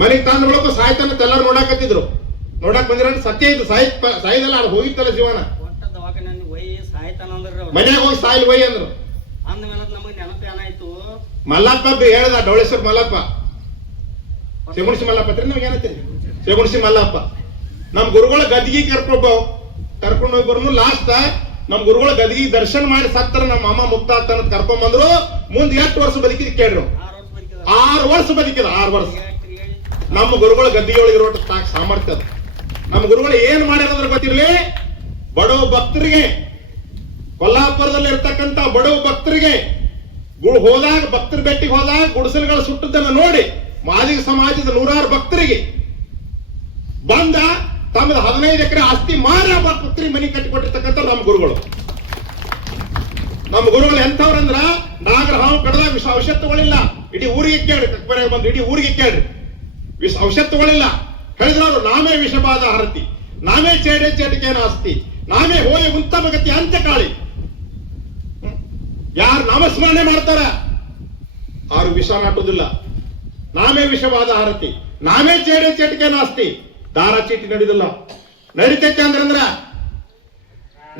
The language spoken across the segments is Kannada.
ಮನೆಗೆ ತಂದ ಬಳಕ ಸಾಯ್ತಾನ ಎಲ್ಲಾರು ನೋಡಾಕತ್ತಿದ್ರು. ನೋಡಾಕ್ ಬಂದಿರ ಸತ್ಯ ಇದು. ಸಾಯ್ದಲ್ಲ ಅದು ಹೋಗಿತ್ತಲ್ಲ ಜೀವನ. ಮನ್ಯಾಗ ಹೋಗಿ ಸಾಯಿಲ್ ಒಯ್ ಅಂದ್ರು. ಮಲ್ಲಪ್ಪ ಹೇಳ್ದ, ಡವಳೇಶ್ವರ ಮಲ್ಲಪ್ಪ, ಶಗುಣಿಸಿ ಮಲ್ಲಪ್ಪ ನಾವ್ ಏನತ್ತೀರಿ, ಶಗುಣಿಸಿ ಮಲ್ಲಪ್ಪ. ನಮ್ ಗುರುಗಳ ಗದ್ಗಿ ಕರ್ಕೊಂಡು ಹೋಗಿ ಬರ್ನು. ಲಾಸ್ಟ್ ನಮ್ ಗುರುಗಳ ಗದ್ಗಿ ದರ್ಶನ ಮಾಡಿ ಸತ್ತರ ನಮ್ಮ ಅಮ್ಮ ಮುಕ್ತ ಕರ್ಕೊಂಡ್ ಬಂದ್ರು. ಮುಂದ್ 8 ವರ್ಷ ಬದುಕಿದ್ ಕೇಳ್ರು. 6 ವರ್ಷ ಬದುಕಿದ. 6 ವರ್ಷ. ನಮ್ಮ ಗುರುಗಳ ಗದ್ದಿಯೊಳಗೆ ಇರೋ ಸಾಮರ್ಥ್ಯ ಅದು. ನಮ್ಮ ಗುರುಗಳು ಏನ್ ಮಾಡಿರೋದ್ರ ಗೊತ್ತಿರ್ಲಿ, ಬಡವ ಭಕ್ತರಿಗೆ, ಕೊಲ್ಲಾಪುರದಲ್ಲಿ ಇರ್ತಕ್ಕಂಥ ಬಡವ ಭಕ್ತರಿಗೆ ಹೋದಾಗ, ಭಕ್ತರ ಬೆಟ್ಟಿಗೆ ಹೋದಾಗ ಗುಡಿಸಲುಗಳು ಸುಟ್ಟದನ್ನ ನೋಡಿ ಮಾದಿಗ ಸಮಾಜದ 100 ಭಕ್ತರಿಗೆ ಬಂದ ತಮ್ಮದ 15 ಎಕರೆ ಆಸ್ತಿ ಮಾರಿ ಭಕ್ತರಿಗೆ ಮನೆ ಕಟ್ಟಿಕೊಟ್ಟಿರ್ತಕ್ಕಂಥ ನಮ್ಮ ಗುರುಗಳು. ನಮ್ಮ ಗುರುಗಳು ಎಂಥವ್ರಂದ್ರ ನಾಗರ ಹಾವು ಕಡದಾಗ ಔಷಧ ತಗೊಳ್ಳಿಲ್ಲ. ಇಡೀ ಊರಿಗೆ ಕೇಳ್ರಿ, ಕಕ್ಬರಾಗ ಬಂದು ಇಡೀ ಊರಿಗೆ ಕೇಳ್ರಿ, ಔಷಧ ತಗೊಳ್ಳಿಲ್ಲ. ಹೇಳಿದ್ರು ನಾಮೇ ವಿಷಬಾಧ ಹರತಿ, ನಾಮೇ ಚೇಟಿಕೆನ ಆಸ್ತಿ, ನಾಮೇ ಹೋಗಿ ಮುಂತಮಗತಿ ಅಂತ್ಯಕಾಳಿ. ಯಾರು ನಾಮಸ್ಮರಣೆ ಮಾಡ್ತಾರ ಅವ್ರು ವಿಷ ನಾಟುದಿಲ್ಲ. ನಾಮೇ ವಿಷವಾದ ಹರತಿ, ನಾಮೇ ಚೇಟಿಕೆನ ಆಸ್ತಿ. ದಾರ ಚೀಟಿ ನಡೀದಿಲ್ಲ. ನಡೀತೈತೆ ಅಂದ್ರ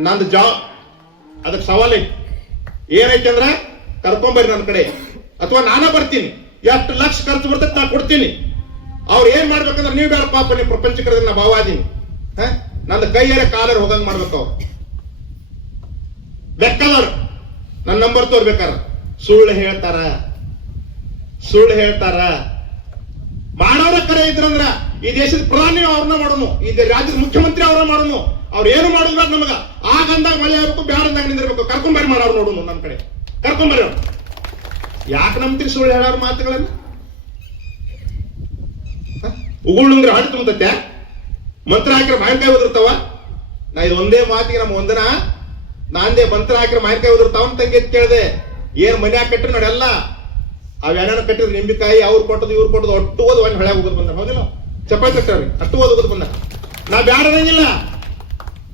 ನಂದು ಅದಕ್ಕೆ ಸವಾಲ್ ಐತಿ. ಏನೈತಿ ಅಂದ್ರ ಕರ್ಕೊಂಬರ್ರಿ ನನ್ನ ಕಡೆ, ಅಥವಾ ನಾನ ಬರ್ತೀನಿ. ಎಷ್ಟು ಲಕ್ಷ ಖರ್ಚು ಬರ್ತೈತೆ ನಾ ಕೊಡ್ತೀನಿ. ಅವ್ರು ಏನ್ ಮಾಡ್ಬೇಕಂದ್ರೆ ನೀವು ಬೇಡ ಪಾಪ, ನೀವು ಪ್ರಪಂಚಕರದಿಂದ ನಾ ಭಾವಾದೀನಿ, ನಂದು ಕೈಯಾರೆ ಕಾಲರ್ ಹೋಗಂಗ್ ಮಾಡ್ಬೇಕು. ಅವ್ರು ಬೇಕಾದವ್ರು ನನ್ನ ನಂಬರ್ ತೋರ್ಬೇಕಾರ. ಸುಳ್ಳು ಹೇಳ್ತಾರ. ಮಾಡೋರ ಕರೆ ಇದ್ರಂದ್ರ ಈ ದೇಶದ ಪ್ರಧಾನಿ ಅವ್ರನ್ನ ಮಾಡೋನು, ಈ ರಾಜ್ಯದ ಮುಖ್ಯಮಂತ್ರಿ ಅವ್ರ ಮಾಡೋನು. ಅವ್ರು ಏನು ಮಾಡೋದ್ಬೇಕು ನಮಗ. ಆಗಂದಾಗ ಮಳೆ ಆಗ್ಬೇಕು, ಬ್ಯಾಡಂದಾಗ ನಿಂದಿರ್ಬೇಕು. ಕರ್ಕೊಂಬರಿ ಮಾಡೋರು ನೋಡೋನು ನನ್ನ ಕಡೆ, ಕರ್ಕೊಂಬರಿ. ಅವ್ರು ಯಾಕೆ ನಂಬ್ತೀರಿ ಸುಳ್ಳು ಹೇಳೋರ್ ಮಾತುಗಳನ್ನ? ಉಗುಳ್ನುಂಗ್ರೆ ಹಾಡು ತುಂಬತೈತೆ, ಮಂತ್ರ ಹಾಕಿರ ಮಾವಿನಕಾಯಿ ಉದುರ್ತಾವ. ನಾ ಇದು ಒಂದೇ ಮಾತಿಗೆ ನಮ್ಮ ಒಂದನ ನಾಂದೆ ಮಂತ್ರ ಹಾಕಿರ ಮಾವಿನಕಾಯಿ ಉದುರ್ತಾವ ಅಂತ ತಂಗಿ ಕೇಳಿದೆ. ಏನ್ ಮನ್ಯಾಗ ಕಟ್ಟಿರಿ ನೋಡೆಲ್ಲ ಅವೇನ ಕಟ್ಟಿದ್ರು ನಿಂಬಿಕಾಯಿ, ಅವ್ರು ಕೊಟ್ಟದು ಇವ್ರು ಕೊಟ್ಟದು ಒಟ್ಟು ಓದ್ ಒಂದ್ ಹೊಳೆ ಹೋಗೋದು ಬಂದ. ಹೌದಿಲ್ಲ, ಚಪಾತಿ ಕಟ್ಟಾವ್ರಿ ಅಷ್ಟು ಓದೋದು ಬಂದ. ನಾ ಬ್ಯಾಡದಂಗಿಲ್ಲ.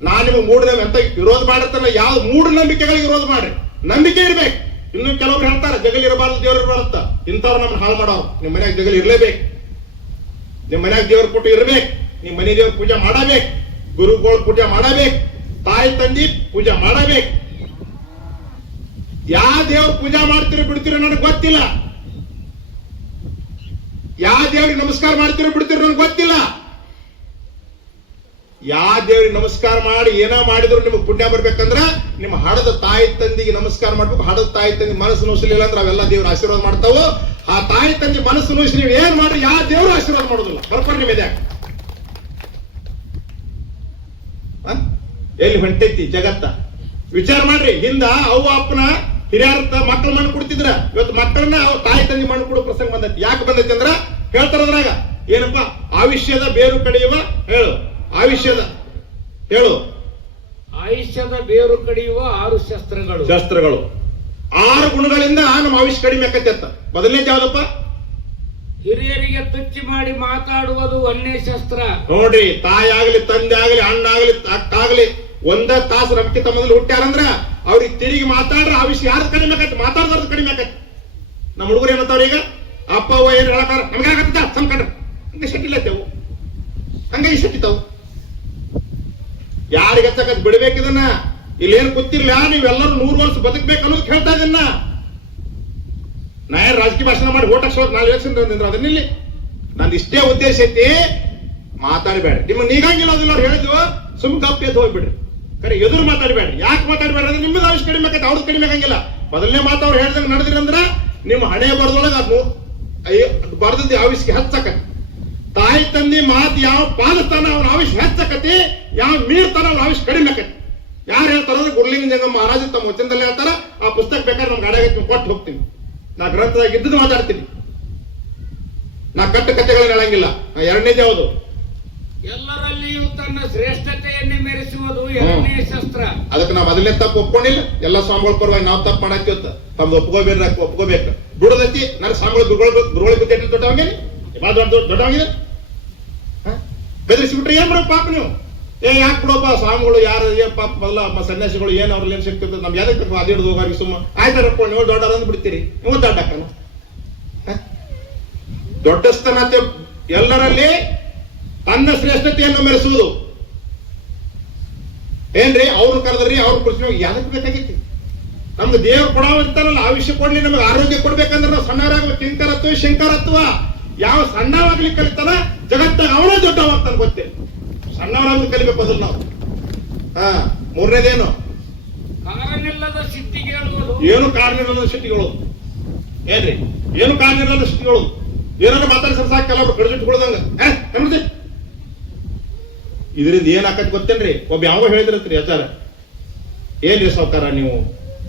ನಾ ನಿಮಗೆ ಮೂಢನಂಬಿಕೆ ಅಂತ ವಿರೋಧ ಮಾಡಿರ್ತಾನ. ಯಾವ ಮೂಢನಂಬಿಕೆಗಳಿಗೆ ವಿರೋಧ ಮಾಡ್ರಿ, ನಂಬಿಕೆ ಇರ್ಬೇಕು. ಇನ್ನು ಕೆಲವ್ರು ಹೇಳ್ತಾರ ಜಗಲ್ ಇರಬಾರ್ದು, ದೇವ್ರು ಇರಬಾರ್ದಂತ. ಇಂಥವ್ರು ನಮ್ಮನ್ನ ಹಾಳು ಮಾಡೋರು. ನಿಮ್ ಮನ್ಯಾಗ ಜಗಲ್ ಇರ್ಲೇಬೇಕು, ನಿಮ್ ಮನ್ಯಾಗ ದೇವ್ರ ಕೊಟ್ಟು ಇರ್ಬೇಕು, ನಿಮ್ ಮನೆ ದೇವ್ರ ಪೂಜೆ ಮಾಡಬೇಕು, ಗುರುಗಳ ಪೂಜೆ ಮಾಡಬೇಕು, ತಾಯಿ ತಂದಿ ಪೂಜೆ ಮಾಡಬೇಕು. ಯಾವ ದೇವ್ರ ಪೂಜೆ ಮಾಡ್ತೀರೋ ಬಿಡ್ತೀರೋ ನನಗೆ ಗೊತ್ತಿಲ್ಲ. ಯಾವ ದೇವ್ರಿಗೆ ನಮಸ್ಕಾರ ಮಾಡ್ತೀರೋ ಬಿಡ್ತೀರೋ ನನಗೆ ಗೊತ್ತಿಲ್ಲ. ಯಾವ ದೇವ್ರಿಗೆ ನಮಸ್ಕಾರ ಮಾಡಿ ಏನ ಮಾಡಿದ್ರು ನಿಮಗೆ ಪುಣ್ಯ ಬರ್ಬೇಕಂದ್ರ ನಿಮ್ಮ ಹಡದ ತಾಯಿ ತಂದಿಗೆ ನಮಸ್ಕಾರ ಮಾಡ್ಬೇಕು. ಹಡದ ತಾಯಿ ತಂದಿ ಮನಸ್ಸು ನೋಸಲಿಲ್ಲ ಅಂದ್ರೆ ಅವೆಲ್ಲ ದೇವ್ರ ಆಶೀರ್ವಾದ ಮಾಡ್ತಾವು. ಆ ತಾಯಿ ತಂದಿ ಮನಸ್ಸು ನೋಸಿ ನೀವು ಏನ್ ಮಾಡ್ರಿ ಯಾವ ದೇವ್ರು ಆಶೀರ್ವಾದ ಮಾಡೋದಿಲ್ಲ. ಬರ್ಕೊಂಡು ನಿಮ್ಮ ಇದ್ಯಾಕ ಎಲ್ಲಿ ಹೊಂಟೈತಿ ಜಗತ್ತ ವಿಚಾರ ಮಾಡ್ರಿ. ಹಿಂದ ಅವ್ವ ಅಪ್ಪನ ಹಿರಿಯರ್ತ ಮಕ್ಕಳು ಮಣ್ಣು ಕೊಡ್ತಿದ್ರ, ಇವತ್ತು ಮಕ್ಕಳನ್ನ ತಾಯಿ ತಂದಿ ಮಣ್ಣು ಕೊಡೋ ಪ್ರಸಂಗ ಬಂದೈತಿ. ಯಾಕೆ ಬಂದೈತಿ ಅಂದ್ರ ಹೇಳ್ತಾರದ್ರಾಗ ಏನಪ್ಪಾ, ಆಯುಷ್ಯದ ಬೇರು ಕಡಿಯುವ ಹೇಳು, ಆಯುಷ್ಯದ ಹೇಳು, ಆಯುಷ್ಯದ ಬೇರು ಕಡಿಯುವ 6 ಶಸ್ತ್ರಗಳು. 6 ಗುಣಗಳಿಂದ ನಮ್ಮ ಆಯುಷ್ಯ ಕಡಿಮೆ ಆಕತ್ತ. ಮೊದಲನೇದು ಯಾವ್ದಪ್ಪ? ಹಿರಿಯರಿಗೆ ತುಚ್ಚಿ ಮಾಡಿ ಮಾತಾಡುವುದು 1ನೇ ಶಸ್ತ್ರ. ನೋಡ್ರಿ, ತಾಯಿ ಆಗ್ಲಿ, ತಂದೆ ಆಗ್ಲಿ, ಅಣ್ಣ ಆಗ್ಲಿ, ಅಕ್ಕಾಗ್ಲಿ, ಒಂದ ತಾಸು ನಮ್ಕಿಂತ ಮೊದಲು ಹುಟ್ಟ್ಯಾರಂದ್ರ ಅವ್ರಿಗೆ ತಿರುಗಿ ಮಾತಾಡ್ರ ಆಯುಷ್ಯ ಯಾರು ಕಡಿಮೆ ಆಕತಿ, ಮಾತಾಡ್ದಾರ್ದು ಕಡಿಮೆ ಆಕತಿ. ನಮ್ಮ ಹುಡುಗರು ಏನಂತಾವ್ರ ಈಗ, ಅಪ್ಪ ಅವ್ವ ಏನ್ ಹೇಳಕ್ಕಾರ ನಮ್ಗೆ ಆಗತ್ತ ಸಂಕಟ ಹಂಗ ಶಟ್ಟಿಲ್ಲತ್ತೇವು, ಹಂಗ ಈ ಶಟ್ಟಿತಾವು. ಯಾರಿಗೆ ಹಚ್ಚಕತ್ ಬಿಡ್ಬೇಕಿದನ್ನ. ಇಲ್ಲೇನು ಗೊತ್ತಿರ್ಲ, ನೀವೆಲ್ಲರೂ 100 ವರ್ಷ ಬದುಕ್ಬೇಕು ಅನ್ನೋದು ಹೇಳ್ತಾ ಇದನ್ನ. ನಾ ಏನ್ ರಾಜಕೀಯ ಭಾಷಣ ಮಾಡಿ ಓಟ್ ಹಾಕ್ಸೋದು, ನಾನು ಎಲೆಕ್ಷನ್ ತಂದಿದ್ರು ಅದನ್ನಿಲ್ಲಿ. ನಂದು ಇಷ್ಟೇ ಉದ್ದೇಶ ಐತಿ, ಮಾತಾಡಬೇಡ. ನಿಮ್ಮ ನೀಗಂಗಿಲ್ಲ ಅದಿಲ್ಲ ಅವ್ರು ಹೇಳಿದ್ವು, ಸುಮ್ ಗಪ್ ಎದ್ದು ಹೋಗ್ಬಿಡ್ರಿ. ಕರೆ ಎದುರು ಮಾತಾಡಬೇಡ್ರಿ. ಯಾಕೆ ಮಾತಾಡಬೇಡ ಅಂದ್ರೆ ನಿಮ್ಮದು ಆಯುಷ್ ಕಡಿಮೆ ಆಕೈತೆ, ಅವ್ರದ್ದು ಕಡಿಮೆ ಆಗಂಗಿಲ್ಲ. ಮೊದಲನೇ ಮಾತು ಅವ್ರು ಹೇಳ್ದಂಗೆ ನಡೆದ್ರಿ ಅಂದ್ರ ನಿಮ್ಮ ಹಣೆ ಬರದೊಳಗೆ ಅದನ್ನು ಬರ್ದದ್ದು ಆಯುಷ್ಗೆ ಹಚ್ಚಕತಿ. ತಾಯಿ ತಂದಿ ಮಾತು ಯಾವ ಪಾಲಿಸ್ತಾನ ಅವ್ನ ಆಯುಷ್ ಹೆಚ್ಚಕತಿ, ಯಾವ ಮೀರ್ತಾನ ಅವ್ನ ಆಯುಷ್ ಕಡಿಮೆ ಆಕತಿ. ಯಾರು ಹೇಳ್ತಾರಂದ್ರೆ ಗುರುಲಿಂಗ ಜಂಗಮ ಮಹಾರಾಜ ತಮ್ಮ ವಚನದಲ್ಲಿ ಹೇಳ್ತಾರ. ಆ ಪುಸ್ತಕ ಬೇಕಾದ್ರೆ ನಮ್ ಗಾಡಿಯಾಗ ಕೊಟ್ಟು ಹೋಗ್ತೀನಿ. ನಾ ಗ್ರಂಥದಾಗ ಇದ್ದದ್ದು ಮಾತಾಡ್ತೀನಿ. ನಾ ಕಟ್ಟುಕತೆಗಳನ್ನ ಹೇಳಂಗಿಲ್ಲ. ಎರಡನೇದು ಯಾವುದು? ಎಲ್ಲರಲ್ಲಿಯೂ ತನ್ನ ಶ್ರೇಷ್ಠತೆಯನ್ನೇ ಮೆರೆಸುವುದು 2ನೇ ಶಸ್ತ್ರ. ಅದಕ್ಕೆ ನಾವು ಮೊದಲನೇ ತಪ್ಪು ಒಪ್ಕೊಂಡಿಲ್ಲ. ಎಲ್ಲ ಸ್ವಾಮಿಗಳ ಪರವಾಗಿ ನಾವು ತಪ್ಪು ಮಾಡಾಕಿ ತಮ್ದು ಒಪ್ಕೋಬೇಕು. ಬಿಡೋದೈತಿ. ನನ್ನ ಸ್ವಾಮಿಗಳು ಗುರುಗಳ ಬುದ್ಧಿ ದೊಡ್ಡವಂಗೇನಿ, ದೊಡ್ಡವಂಗಿದೆ. ಬೆದರಿಸಿಬಿಟ್ರೆ ಏನ್ ಮಾಡೋ ಪಾಪ ನೀವು? ಯಾಕೆ ಬಿಡೋಪ್ಪ ಸ್ವಾಮಿಗಳು ಯಾರು ಪಾಪ ಮೊದಲ ಸನ್ಯಾಸಿಗಳು ಏನ್ ಅವ್ರಲ್ಲಿ ಏನ್ ಶಕ್ತಿ ಇರ್ತದೆ, ನಮ್ಗೆ ಯಾವ್ದಕ್ಕೆ ಅದು ಹಿಡಿದು ಹೋಗಿ ಸುಮ್ಮ ಆಯ್ತಾರಪ್ಪ ನೀವು ದೊಡ್ಡ ಅಂದ್ ಬಿಡ್ತೀರಿ. ನೀವು ದೊಡ್ಡ ದೊಡ್ಡಸ್ತನ ಎಲ್ಲರಲ್ಲಿ ತನ್ನ ಶ್ರೇಷ್ಠತೆಯನ್ನು ಮೆರೆಸುವುದು. ಏನ್ರಿ ಅವ್ರು ಕರೆದ್ರಿ, ಅವ್ರ ಕೃಷ್ಣ ಯಾದಕ್ಕೆ ಬೇಕಾಗಿತ್ತು? ನಮ್ಗೆ ದೇವ್ರು ಕೊಡೋ ಇರ್ತಾರಲ್ಲ, ಆಯುಷ್ಯ ಕೊಡ್ಲಿ, ನಮಗೆ ಆರೋಗ್ಯ ಕೊಡ್ಬೇಕಂದ್ರೆ ನಾವು ಸಣ್ಣವರಾಗ ಕಿಂಕರತ್ವ ಶಂಕರತ್ವ ಯಾವ ಸಣ್ಣವಾಗ್ಲಿಕ್ಕೆ ಕಲಿತಾನ ಜಗತ್ತಾಗ ಅವನೇ ದೊಡ್ಡವಾಗ್ತಾನೆ ಗೊತ್ತೇ. ಸಣ್ಣವರಾಗ್ಲಿ ಕಲಿಬೇಕು ಅದನ್ನ ನಾವು. ಮೂರನೇದೇನು? ಕಾರಣವಿಲ್ಲದ ಸಿದ್ಧಿಗೆ ಹೇಳುವುದು. ಏನು ಕಾರಣವಿಲ್ಲದ ಸಿಟ್ಟಿಗಳು? ಏನ್ರಿ ಏನು ಕಾರಣವಿಲ್ಲದ ಸಿಟ್ಟಿಗಳು? ಏನಾದ್ರು ಮಾತಾಡ್ಸರ್ ಸಾಕು, ಕೆಲವರು ಕಡಿದಿಟ್ಕೊಳ್ದಂಗ ಇದರಿಂದ ಏನ್ ಆಕತ್ ಗೊತ್ತೇನ್ರಿ? ಒಬ್ಬ ಯಾವ ಹೇಳಿದ್ರತ್ರಿ ಆಚಾರ, ಏನ್ರಿ ಸಾವ್ಕಾರ ನೀವು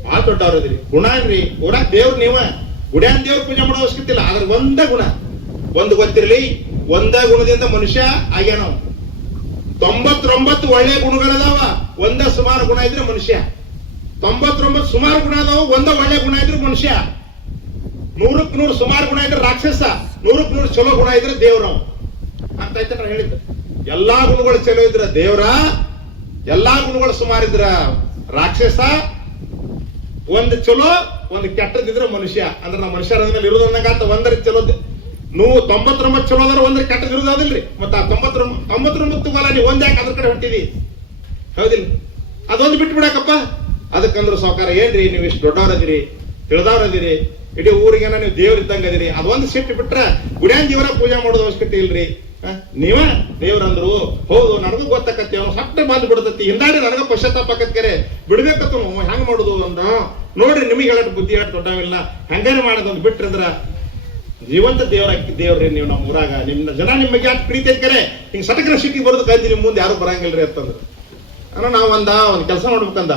ಭಾಳ ದೊಡ್ಡವ್ರದ್ರಿ, ಗುಣ ಏನ್ರಿ ಊರಾಗ ದೇವ್ರ ನೀವ ಗುಡ್ಯಾನ್ ದೇವ್ರ ಪೂಜೆ ಮಾಡೋ ಅವಶ್ಯಕತೆ ಇಲ್ಲ, ಆದ್ರೆ ಒಂದೇ ಗುಣ ಒಂದು ಗೊತ್ತಿರ್ಲಿ, ಒಂದೇ ಗುಣದಿಂದ ಮನುಷ್ಯ ಆಗ್ಯಾನ. 99 ಒಳ್ಳೆ ಗುಣಗಳದಾವ, ಒಂದೇ ಸುಮಾರು ಗುಣ ಇದ್ರೆ ಮನುಷ್ಯ. 99 ಸುಮಾರು ಗುಣ ಅದಾವ, ಒಂದೇ ಒಳ್ಳೆ ಗುಣ ಇದ್ರೆ ಮನುಷ್ಯ. 100ಕ್ಕೆ 100 ಸುಮಾರು ಗುಣ ಇದ್ರೆ ರಾಕ್ಷಸ, 100ಕ್ಕೆ 100 ಚಲೋ ಗುಣ ಇದ್ರೆ ದೇವ್ರವ್ ಅಂತ ಆಯ್ತ ನಾನು ಹೇಳಿದ್ದೆ. ಎಲ್ಲಾ ಗುಣಗಳು ಚಲೋ ಇದ್ರ ದೇವ್ರ, ಎಲ್ಲಾ ಗುಣಗಳು ಸುಮಾರು ಇದ್ರ ರಾಕ್ಷಸ, ಒಂದು ಚಲೋ ಒಂದು ಕೆಟ್ಟದಿದ್ರೆ ಮನುಷ್ಯ. ಅಂದ್ರೆ ನಾವು ಮನುಷ್ಯರಲ್ಲಿ ಇರೋದಂಗಾತ. ಒಂದರ ಚಲೋ 99 ಚಲೋ ಅದ್ರ, ಒಂದ್ರ ಕೆಟ್ಟದ ಇರೋದಿಲ್ರಿ. ಮತ್ತ ಆ 99 ಬಲ ನೀವು ಒಂದ್ ಯಾಕೆ ಅದ್ರ ಕಡೆ ಹೊಂಟಿದಿ? ಹೌದಿಲ್ಲ? ಅದೊಂದು ಬಿಟ್ಟು ಬಿಡಕಪ್ಪ. ಅದಕ್ಕಂದ್ರೆ ಸಾವ್ಕಾರ ಏನ್ರಿ ನೀವು ಇಷ್ಟು ದೊಡ್ಡವ್ರದಿರಿ, ತಿಳಿದವ್ರದಿರಿ, ಇಡೀ ಊರಿಗೇನ ನೀವು ದೇವ್ರ ಇದ್ದಂಗ ಅದಿರಿ, ಅದೊಂದು ಸಿಟ್ಟು ಬಿಟ್ರ ಗುಡ್ಯಾನ್ ದೇವರ ಪೂಜೆ ಮಾಡೋದು ಅವಶ್ಯಕತೆ ಇಲ್ರಿ. ನೀವ ದೇವ್ರಂದ್ರು ಹೌದು, ನನಗೂ ಗೊತ್ತಾಕತ್ತಿ, ಅವ್ನು ಸಟ್ಟೆ ಬಂದು ಬಿಡ್ತತಿ, ಹಿಂದಾಡಿ ನನಗ ಪಶ್ಚಾತ್ತಾಪಕತ್ಕರೆ ಬಿಡ್ಬೇಕತ್ತ ಹೆಂಗ್ ಮಾಡುದು ಅಂದ. ನೋಡ್ರಿ ನಿಮಗೆ ಹೇಳಟ್ ಬುದ್ಧಿ ಹೇಳ ದೊಡ್ಡವಿಲ್ಲ, ಹಂಗಾರೆ ಮಾಡೋದೊಂದು ಬಿಟ್ರಿದ್ರ ಜೀವಂತ ದೇವ್ರಿ ನೀವು ನಮ್ಮ ಊರಾಗ. ನಿಮ್ನ ಜನ ನಿಮ್ಮ ಬಗ್ಗೆ ಯಾಕೆ ಪ್ರೀತಿ ಐತ್ಕರೆ ಹಿಂಗ್ ಸಟಕರ ಸಿಟ್ಟಿಗೆ ಬರೋದು ಕಲ್ತಿ ನಿಮ್ ಮುಂದೆ ಯಾರು ಬರಂಗಿಲ್ರಿ ಅಂತಂದ್ರ ನಾವ್ ಒಂದ್ ಕೆಲಸ ಮಾಡ್ಬೇಕಂದ.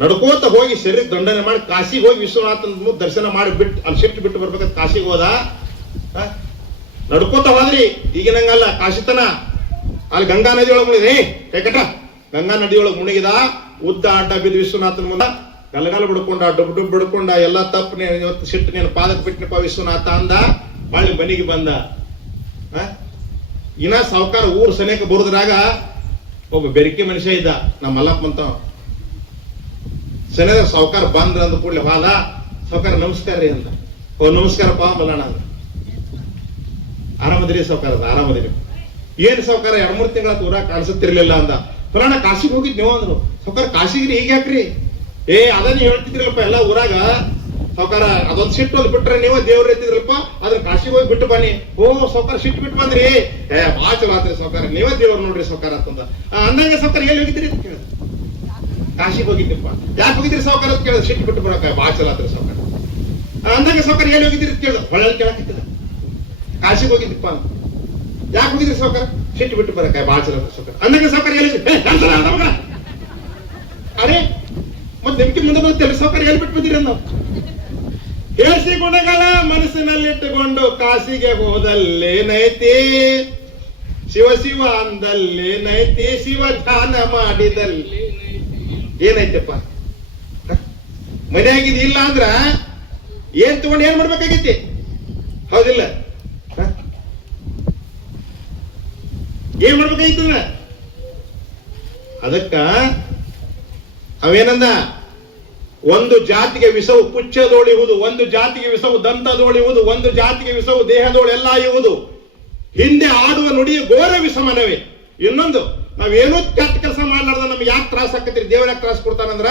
ನಡ್ಕೋತ ಹೋಗಿ ಶರೀರ ದಂಡನೆ ಮಾಡಿ ಕಾಶಿಗೆ ಹೋಗಿ ವಿಶ್ವನಾಥನ ದರ್ಶನ ಮಾಡಿ ಬಿಟ್ಟು ಅಲ್ಲಿ ಶಿಫ್ಟ್ ಬಿಟ್ಟು ಬರ್ಬೇಕಂತ ಕಾಶಿಗೆ ಹೋದ. ನಡ್ಕೋತ ಹೋದ್ರಿ, ಈಗಿನಂಗಲ್ಲ ಕಾಶಿತನ. ಅಲ್ಲಿ ಗಂಗಾ ನದಿ ಒಳಗೆ ಮುಣಿದ್ರಿ, ಕೈಕಟ ಗಂಗಾ ನದಿ ಒಳಗೆ ಮುಣಿಗಿದ, ಉದ್ದ ಅಡ್ಡ ಬಿದ್ದು ವಿಶ್ವನಾಥನ ಮುಂದ ಗಲಗಲ ಬಿಡ್ಕೊಂಡ, ಡುಬ್ ಡುಬ್ ಬಿಡ್ಕೊಂಡ, ಎಲ್ಲ ತಪ್ಪನೆ ಇವತ್ತು ಸಿಟ್ಟು ನೀನು ಪಾದಕ್ಕೆ ಬಿಟ್ಟನಪ್ಪ ವಿಶ್ವನಾಥ ಅಂದ. ಬಾಳಿ ಮನೆಗೆ ಬಂದ. ಇನ್ನ ಸಾವುಕಾರ ಊರ್ ಸನೇಕ ಬರುದ್ರಾಗ ಒಬ್ಬ ಬೆರಿಕೆ ಮನುಷ್ಯ ಇದ್ದ, ನಮ್ಮ ಮಲ್ಲಪ್ಪ ಅಂತ. ಸನೇದ ಸಾವುಕಾರ ಬಂದ್ರ ಅಂದ ಕೂಡಲೇ ಹೋದ. ಸಾವುಕಾರ ನಮಸ್ಕಾರ ರೀ ಅಂತ. ಓ ನಮಸ್ಕಾರಪ್ಪ ಮಲ್ಲಣ್ಣ ಅಂದ. ಆರಾಮದಿರಿ ಸಾವುಕಾರ? ಆರಾಮದಿರಿ. ಏನ್ ಸಾವುಕಾರ 2-3 ತಿಂಗಳ ಊರಾಗ ಕಾಣಿಸುತ್ತಿರ್ಲಿಲ್ಲ ಅಂದ. ಮಲ್ಲಣ್ಣ ಕಾಶಿಗೆ ಹೋಗಿದ್ ನೀವು ಅಂದ್ರು. ಸಾವುಕಾರ ಕಾಶಿಗಿರಿ ಈಗ ಯಾಕ್ರಿ? ಅದನ್ನ ಹೇಳ್ತಿದ್ರಲ್ಪ ಎಲ್ಲ ಊರಾಗ ಸಾವುಕಾರ, ಅದೊಂದು ಸಿಟ್ಟು ಒಂದು ಬಿಟ್ರೆ ನೀವು ದೇವ್ರ ಎತ್ತಿದ್ರಲ್ಪ, ಅದ್ರ ಕಾಶಿಗೆ ಹೋಗಿ ಬಿಟ್ಟು ಬನ್ನಿ. ಓ ಸಾವುಕಾರ ಸಿಟ್ಟು ಬಿಟ್ಟು ಬಂದ್ರಿ? ಭಾಳ ಚಲೋ ಆತ್ರಿ ಸಾವುಕಾರ, ನೀವೇ ದೇವ್ರು ನೋಡ್ರಿ ಸಾವುಕಾರ ಅಂತಂದ. ಅಂದಂಗ ಸಾವುಕಾರ ಎಲ್ಲಿ ಹೋಗಿದ್ರಿ ಅಂತ ಕೇಳಿದ. ಕಾಶಿಗೆ ಹೋಗಿದ್ದಿಪ್ಪ. ಯಾಕೆ ಹೋಗಿದ್ರಿ ಸಾವುಕಾರ ಅಂತ ಕೇಳಿದ. ಸಿಟ್ಟು ಬಿಟ್ಟು ಬರೋಕ ಭಾಳ ಚಲೋ ಆತ್ರಿ ಸಾವುಕಾರ. ಅಂದಂಗ ಸಾವುಕಾರ ಎಲ್ಲಿ ಹೋಗಿದ್ರಿ ಅಂತ ಕೇಳಿದ. ಹೊಳ್ಳಿ ಕೇಳಕ್ಕಿದ್ದ. ಕಾಶಿಗೆ ಹೋಗಿದ್ದಿಪ್ಪ. ಯಾಕೆ ಹೋಗಿದ್ರಿ ಸಾವುಕಾರ? ಸಿಟ್ಟು ಬಿಟ್ಟು ಬರೋಕ ಭಾಳ ಚಲೋ ಆತ್ರಿ ಸಾವುಕಾರ. ಅಂದಂಗ ಸಾವುಕಾರ ಎಲ್ಲಿ? ಅರೆ ಮತ್ತೆ ನಿಮ್ಗೆ ಮುಂದೆ ಬರ್ತೇವೆ ಸಾವುಕಾರ ಎಲ್ಲಿ ಬಿಟ್ಟು ಬಂದಿರಿ ನಾವು? ಕೇಸಿ ಗುಣಗಳ ಮನಸ್ಸಿನಲ್ಲಿಟ್ಟುಕೊಂಡು ಕಾಶಿಗೆ ಹೋದಲ್ಲೇನೈತಿ, ಶಿವ ಶಿವ ಅಂದಲ್ಲೇನೈತಿ, ಶಿವ ಧ್ಯಾನ ಮಾಡಿದಲ್ಲಿ ಏನೈತಪ್ಪ? ಮನೆಯಾಗಿದ್ ಇಲ್ಲ ಅಂದ್ರ ಏನ್ ತಗೊಂಡು ಏನ್ ಮಾಡ್ಬೇಕಾಗೈತಿ? ಹೌದಿಲ್ಲ? ಏನ್ ಮಾಡ್ಬೇಕಾಗಿತ್ತಂದ್ರ ಅದಕ್ಕ ಅವೇನಂದ, ಒಂದು ಜಾತಿಗೆ ವಿಷವು ಪುಚ್ಛದೋಳಿಯುವುದು, ಒಂದು ಜಾತಿಗೆ ವಿಷವು ದಂತದೋಳಿಯುವುದು, ಒಂದು ಜಾತಿಗೆ ವಿಷವು ದೇಹದೋಳೆಲ್ಲ ಇರುವುದು, ಹಿಂದೆ ಆಡುವ ನುಡಿ ಘೋರ ವಿಷಮನವೇ. ಇನ್ನೊಂದು, ನಾವೇನೋ ಕೆಟ್ಟ ಕೆಲಸ ಮಾಡ್ಲಾರ್ದ ನಮ್ಗೆ ಯಾಕೆ ತ್ರಾಸ ಆಕತ್ರಿ? ದೇವ್ರ ಯಾಕೆ ತ್ರಾಸ ಕೊಡ್ತಾನಂದ್ರ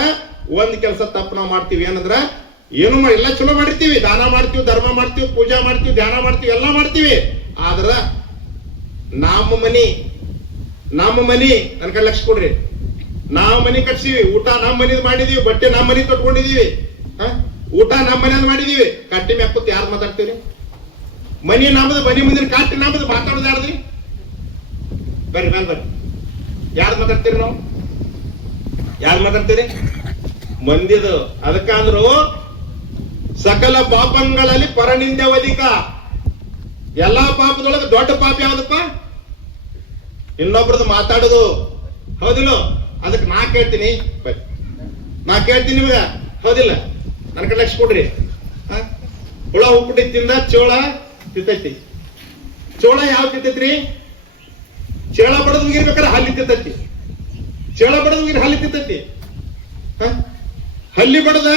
ಒಂದ್ ಕೆಲಸ ತಪ್ಪು ನಾವು ಮಾಡ್ತೀವಿ. ಏನಂದ್ರ ಏನು ಮಾಡಿ ಎಲ್ಲ ಚಲೋ ಮಾಡಿರ್ತೀವಿ, ದಾನ ಮಾಡ್ತೀವಿ, ಧರ್ಮ ಮಾಡ್ತೀವಿ, ಪೂಜಾ ಮಾಡ್ತೀವಿ, ಧ್ಯಾನ ಮಾಡ್ತೀವಿ, ಎಲ್ಲ ಮಾಡ್ತೀವಿ. ಆದ್ರ ನಮ್ಮ ಮನಿ ನನ್ ಕಡೆ ಲಕ್ಷ ಕೊಡ್ರಿ. ನಾವು ಮನಿ ಕಟ್ಸಿವಿ, ಊಟ ನಮ್ಮ ಮನಿದ್ ಮಾಡಿದೀವಿ, ಬಟ್ಟೆ ನಮ್ಮ ಮನಿ ತೊಟ್ಕೊಂಡಿದೀವಿ, ಊಟ ನಮ್ಮ ಮನೆಯದ್ ಮಾಡಿದೀವಿ. ಕಟ್ಟಿ ಮ್ಯಾಕ್ ಕೂತ್ ಯಾರು ಮಾತಾಡ್ತೀವಿ? ಮನಿ ನಮ್ಮದು, ಮನಿ ಮುಂದಿನ ಕಟ್ಟಿ ನಮ್ಮದು, ಮಾತಾಡೋದು ಯಾರ್ದ್ರಿ? ಬರ್ರಿ ಮೇಲೆ ಬರ್ರಿ. ಯಾರು ಮಾತಾಡ್ತೀರಿ? ನಾವು ಯಾರು ಮಾತಾಡ್ತೀರಿ? ಮಂದಿದು. ಅದಕ್ಕ ಅಂದ್ರು ಸಕಲ ಪಾಪಗಳಲ್ಲಿ ಪರನಿಂದೆವಧಿಕ. ಎಲ್ಲಾ ಪಾಪದೊಳಗೆ ದೊಡ್ಡ ಪಾಪ ಯಾವ್ದಪ್ಪ? ಇನ್ನೊಬ್ರದ್ದು ಮಾತಾಡೋದು. ಹೌದಿಲ್ಲ? ಅದಕ್ಕೆ ನಾ ಕೇಳ್ತೀನಿ, ನಾ ಕೇಳ್ತೀನಿ ನಿಮ್ಗ. ಹೌದಿಲ್ಲ? ನನ್ನ ಕಡೆ ಲಕ್ಷ ಕೊಡ್ರಿ. ಹುಳ ಉಪ್ಪುಟ್ಟಿ ತಿಂದ ಚೋಳ ತಿತ್ತೈತಿ. ಚೋಳ ಯಾವ ತಿತ್ತೈತ್ರಿ? ಚೇಳ ಬಡದ್ ಮುಗಿರ್ಬೇಕಾದ್ರೆ ಹಲ್ಲಿ ತಿತ್ತೈತಿ. ಚೇಳ ಬಡದ್ ಮುಗಿರ್ ಹಲ್ಲಿ ತಿತ್ತೈತಿ. ಹಲ್ಲಿ ಬಡದ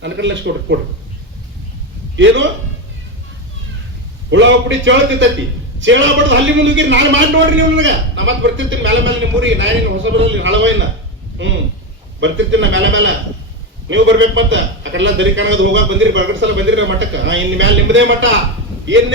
ನನ್ನ ಕಡೆ ಲಕ್ಷ ಕೊಡ್ರಿ. ಏನು ಹುಳ ಉಪ್ಪುಡಿ ಚೇಳ ತಿತ್ತೈತಿ, ಚೇಳ ಬಡ್ದು ಅಲ್ಲಿ ಮುಂದೆ ಹೋಗಿ ನಾಳೆ ಮಾಡಿ ನೋಡ್ರಿ ನೀವು ನನಗ ನಾ ಮತ್ತೆ ಬರ್ತಿರ್ತೀನಿ ಮೇಲೆ ಮೇಲೆ ನಿಮ್ಮ ಊರಿಗೆ ನಾನೇನು ಹೊಸ ಬರೋಲ್ಲ ಹಳವಯ್ಯನ ಬರ್ತಿರ್ತೀನಿ ನಾ ಮೇಲೆ ಮೇಲೆ ನೀವು ಬರ್ಬೇಕು ಮತ್ತೆ ಆ ಕಡೆಲ್ಲ ದರಿ ಕಾಣೋದು ಹೋಗಾಕ್ ಬಂದಿರಿ ಬರ್ಗಡ್ ಸಲ ಬಂದಿರಿ ಮಠಕ್ಕೆ ಇನ್ ಮೇಲೆ ನಿಮ್ಮದೇ ಮಠ ಇನ್